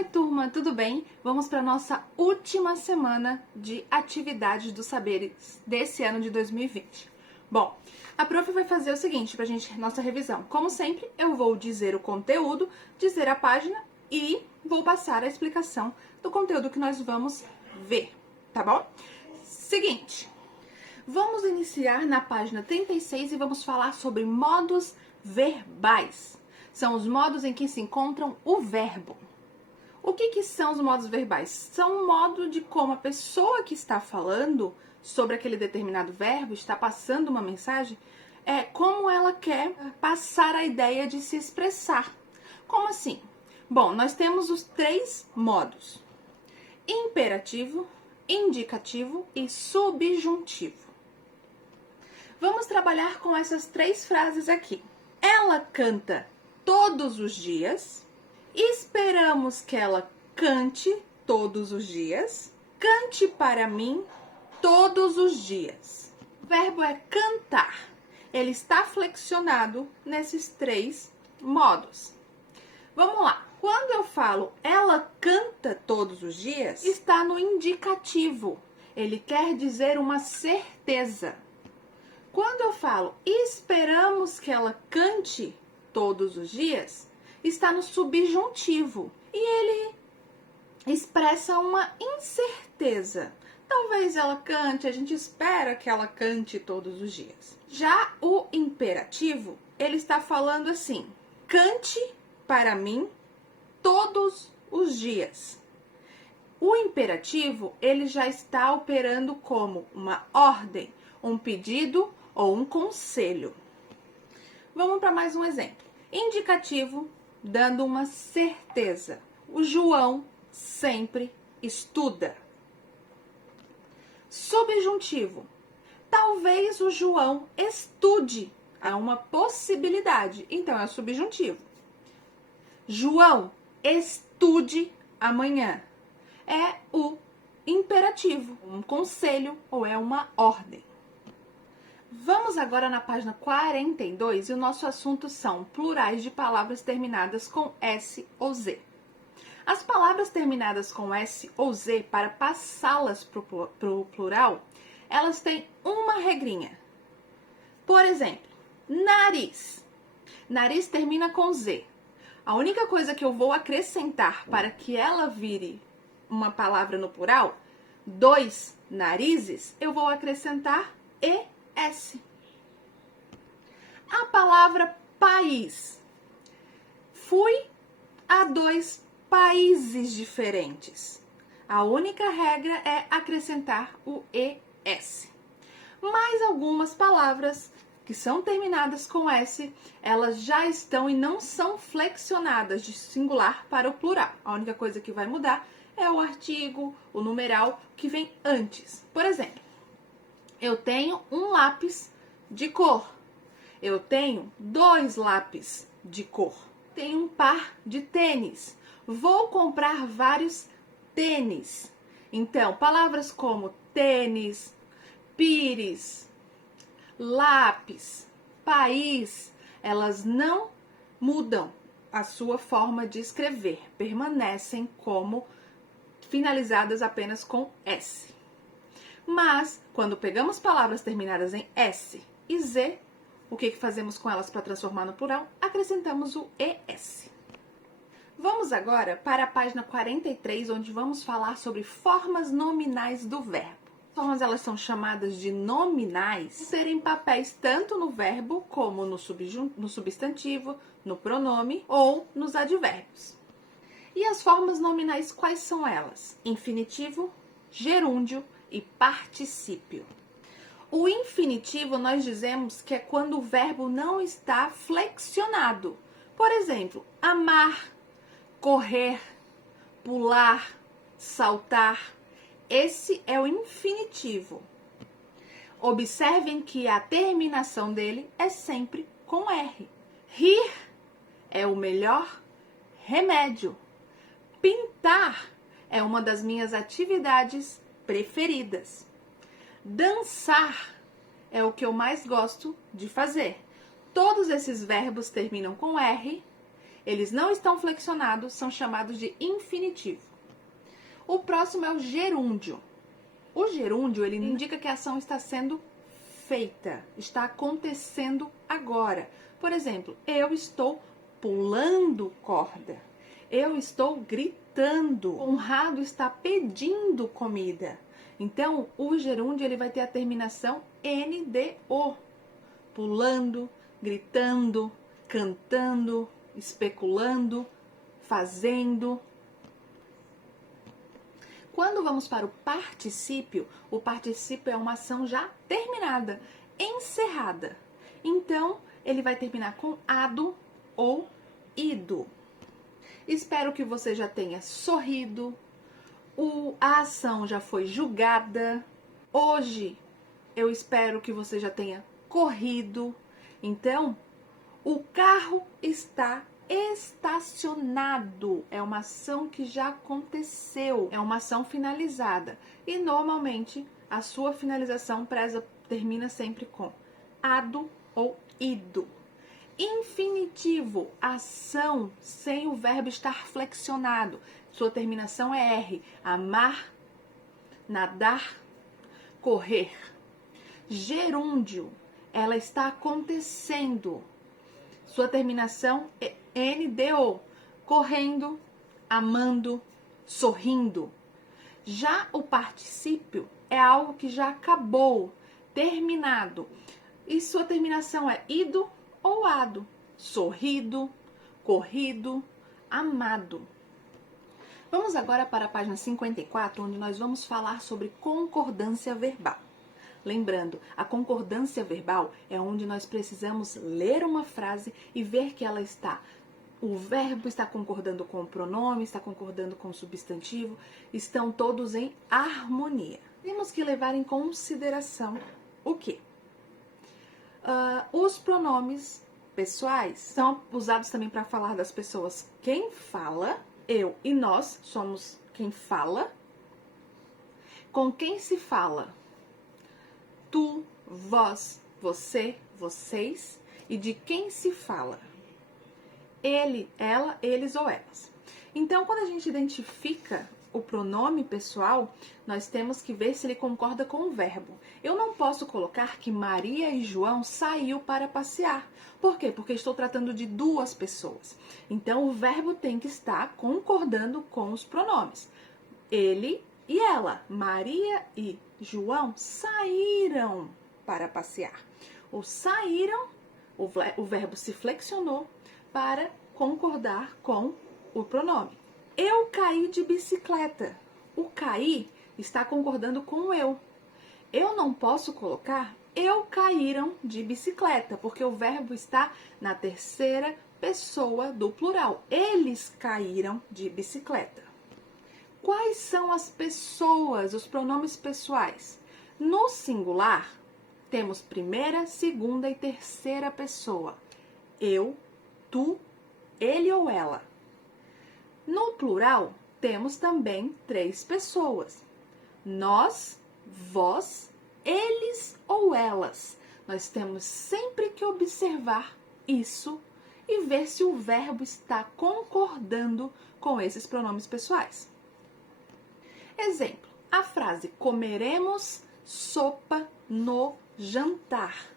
Oi, turma, tudo bem? Vamos para nossa última semana de atividades dos saberes desse ano de 2020. Bom, a prof vai fazer o seguinte para nossa revisão. Como sempre, eu vou dizer o conteúdo, dizer a página e vou passar a explicação do conteúdo que nós vamos ver, tá bom? Seguinte, vamos iniciar na página 36 e vamos falar sobre modos verbais. São os modos em que se encontram o verbo. O que são os modos verbais? São um modo de como a pessoa que está falando sobre aquele determinado verbo, está passando uma mensagem, como ela quer passar a ideia de se expressar. Como assim? Bom, nós temos os três modos: imperativo, indicativo e subjuntivo. Vamos trabalhar com essas três frases aqui. Ela canta todos os dias. Esperamos que ela cante todos os dias. Cante para mim todos os dias. O verbo é cantar. Ele está flexionado nesses três modos. Vamos lá. Quando eu falo ela canta todos os dias, está no indicativo. Ele quer dizer uma certeza. Quando eu falo esperamos que ela cante todos os dias, está no subjuntivo e ele expressa uma incerteza. Talvez ela cante, a gente espera que ela cante todos os dias. Já o imperativo, ele está falando assim: cante para mim todos os dias. O imperativo, ele já está operando como uma ordem, um pedido ou um conselho. Vamos para mais um exemplo. Indicativo, dando uma certeza. O João sempre estuda. Subjuntivo. Talvez o João estude. Há uma possibilidade. Então, é o subjuntivo. João, estude amanhã. É o imperativo, um conselho ou é uma ordem. Vamos agora na página 42 e o nosso assunto são plurais de palavras terminadas com S ou Z. As palavras terminadas com S ou Z, para passá-las para o plural, elas têm uma regrinha. Por exemplo, nariz. Nariz termina com Z. A única coisa que eu vou acrescentar para que ela vire uma palavra no plural, dois narizes, eu vou acrescentar ES. A palavra país. Fui a dois países diferentes. A única regra é acrescentar o ES. Mas algumas palavras que são terminadas com S, elas já estão e não são flexionadas de singular para o plural. A única coisa que vai mudar é o artigo, o numeral que vem antes. Por exemplo, eu tenho um lápis de cor. Eu tenho dois lápis de cor. Tenho um par de tênis. Vou comprar vários tênis. Então, palavras como tênis, pires, lápis, país, elas não mudam a sua forma de escrever. Permanecem como finalizadas apenas com S. Mas, quando pegamos palavras terminadas em S e Z, o que fazemos com elas para transformar no plural? Acrescentamos o ES. Vamos agora para a página 43, onde vamos falar sobre formas nominais do verbo. Formas, elas são chamadas de nominais, terem papéis tanto no verbo como no substantivo, no pronome ou nos advérbios. E as formas nominais, quais são elas? Infinitivo, gerúndio e particípio. O infinitivo nós dizemos que é quando o verbo não está flexionado. Por exemplo, amar, correr, pular, saltar. Esse é o infinitivo. Observem que a terminação dele é sempre com R. Rir é o melhor remédio. Pintar é uma das minhas atividades preferidas. Dançar é o que eu mais gosto de fazer. Todos esses verbos terminam com R eles não estão flexionados, são chamados de infinitivo. O próximo é o gerúndio. O gerúndio, ele indica que a ação está sendo feita, está acontecendo agora. Por exemplo, eu estou pulando corda. Eu estou gritando. Conrado está pedindo comida. Então, o gerúndio ele vai ter a terminação NDO. Pulando, gritando, cantando, especulando, fazendo. Quando vamos para o particípio é uma ação já terminada, encerrada. Então, ele vai terminar com ado ou ido. Espero que você já tenha sorrido. A ação já foi julgada. Hoje, eu espero que você já tenha corrido. Então, o carro está estacionado. É uma ação que já aconteceu. É uma ação finalizada. E, normalmente, a sua finalização termina sempre com ado ou ido. Infinitivo, ação sem o verbo estar flexionado. Sua terminação é R. Amar, nadar, correr. Gerúndio, ela está acontecendo. Sua terminação é NDO. Correndo, amando, sorrindo. Já o particípio é algo que já acabou, terminado. E sua terminação é ido ou ado, sorrido, corrido, amado. Vamos agora para a página 54, onde nós vamos falar sobre concordância verbal. Lembrando, a concordância verbal é onde nós precisamos ler uma frase e ver que o verbo está concordando com o pronome, está concordando com o substantivo, estão todos em harmonia. Temos que levar em consideração o quê? Os pronomes pessoais são usados também para falar das pessoas. Quem fala, eu e nós somos quem fala. Com quem se fala? Tu, vós, você, vocês. E de quem se fala? Ele, ela, eles ou elas. Então, quando a gente identifica o pronome pessoal, nós temos que ver se ele concorda com o verbo. Eu não posso colocar que Maria e João saiu para passear. Por quê? Porque estou tratando de duas pessoas. Então, o verbo tem que estar concordando com os pronomes. Ele e ela. Maria e João saíram para passear. O saíram, o verbo se flexionou para concordar com o pronome. Eu caí de bicicleta. O cair está concordando com o eu. Eu não posso colocar eu caíram de bicicleta, porque o verbo está na terceira pessoa do plural. Eles caíram de bicicleta. Quais são as pessoas, os pronomes pessoais? No singular, temos primeira, segunda e terceira pessoa. Eu, tu, ele ou ela. No plural, temos também três pessoas. Nós, vós, eles ou elas. Nós temos sempre que observar isso e ver se o verbo está concordando com esses pronomes pessoais. Exemplo, a frase comeremos sopa no jantar.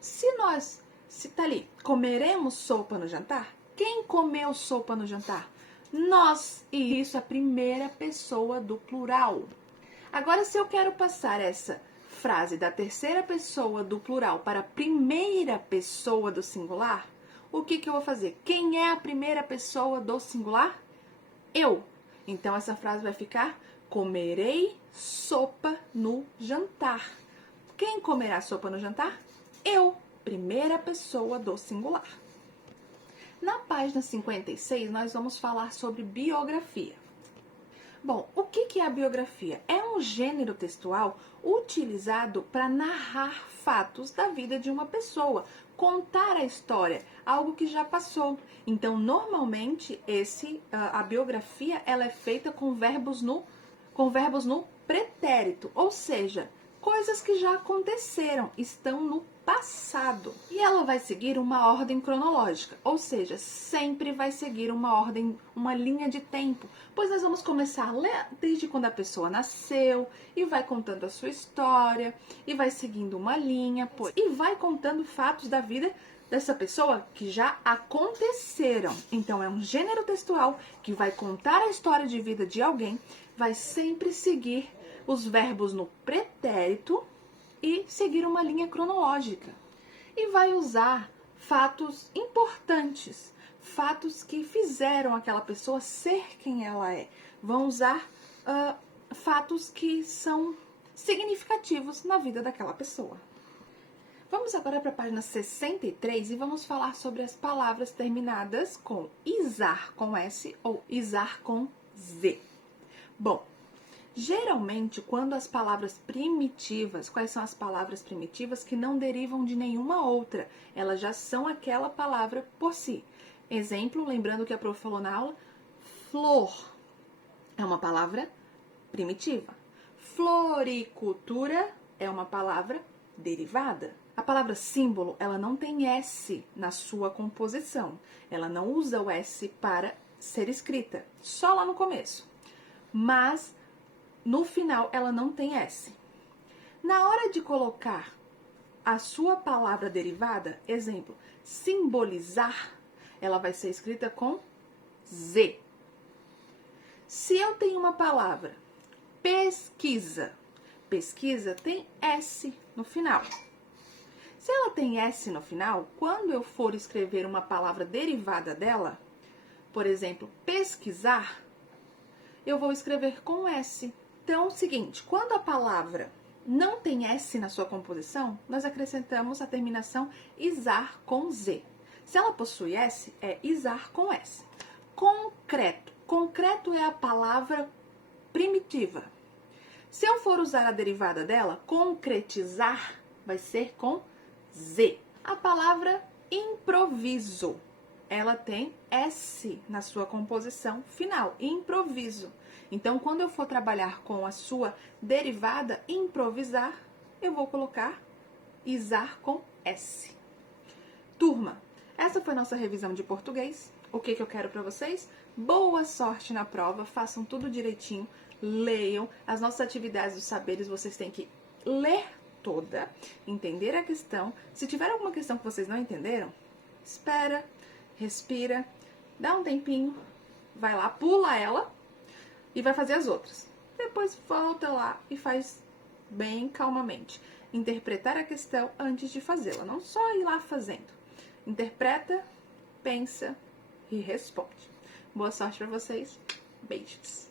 Se tá ali, comeremos sopa no jantar, quem comeu sopa no jantar? Nós. E isso é a primeira pessoa do plural. Agora, se eu quero passar essa frase da terceira pessoa do plural para a primeira pessoa do singular, o que eu vou fazer? Quem é a primeira pessoa do singular? Eu. Então, essa frase vai ficar: comerei sopa no jantar. Quem comerá sopa no jantar? Eu. Primeira pessoa do singular. Na página 56, nós vamos falar sobre biografia. Bom, o que é a biografia? É um gênero textual utilizado para narrar fatos da vida de uma pessoa, contar a história, algo que já passou. Então, normalmente, a biografia ela é feita com verbos no pretérito, ou seja, coisas que já aconteceram, estão no passado. E ela vai seguir uma ordem cronológica, ou seja, sempre vai seguir uma ordem, uma linha de tempo, pois nós vamos começar a ler desde quando a pessoa nasceu e vai contando a sua história e vai seguindo uma linha, e vai contando fatos da vida dessa pessoa que já aconteceram. Então é um gênero textual que vai contar a história de vida de alguém, vai sempre seguir os verbos no pretérito e seguir uma linha cronológica. E vai usar fatos importantes, fatos que fizeram aquela pessoa ser quem ela é. Vão usar fatos que são significativos na vida daquela pessoa. Vamos agora para a página 63 e vamos falar sobre as palavras terminadas com izar com S ou izar com Z. Bom, geralmente quando as palavras primitivas, quais são as palavras primitivas que não derivam de nenhuma outra? Elas já são aquela palavra por si. Exemplo, lembrando que a prof falou na aula, flor é uma palavra primitiva. Floricultura é uma palavra derivada. A palavra símbolo, ela não tem S na sua composição. Ela não usa o S para ser escrita, só lá no começo. Mas, no final, ela não tem S. Na hora de colocar a sua palavra derivada, exemplo, simbolizar, ela vai ser escrita com Z. Se eu tenho uma palavra pesquisa, pesquisa tem S no final. Se ela tem S no final, quando eu for escrever uma palavra derivada dela, por exemplo, pesquisar, eu vou escrever com S. Então, é o seguinte, quando a palavra não tem S na sua composição, nós acrescentamos a terminação izar com Z. Se ela possui S, é izar com S. Concreto. Concreto é a palavra primitiva. Se eu for usar a derivada dela, concretizar, vai ser com Z. A palavra improviso, ela tem S na sua composição final, improviso. Então, quando eu for trabalhar com a sua derivada, improvisar, eu vou colocar izar com S. Turma, essa foi a nossa revisão de português. O que eu quero para vocês? Boa sorte na prova, façam tudo direitinho, leiam. As nossas atividades dos saberes vocês têm que ler toda, entender a questão. Se tiver alguma questão que vocês não entenderam, espera, respira, dá um tempinho, vai lá, pula ela e vai fazer as outras. Depois volta lá e faz bem calmamente. Interpretar a questão antes de fazê-la, não só ir lá fazendo. Interpreta, pensa e responde. Boa sorte para vocês. Beijos.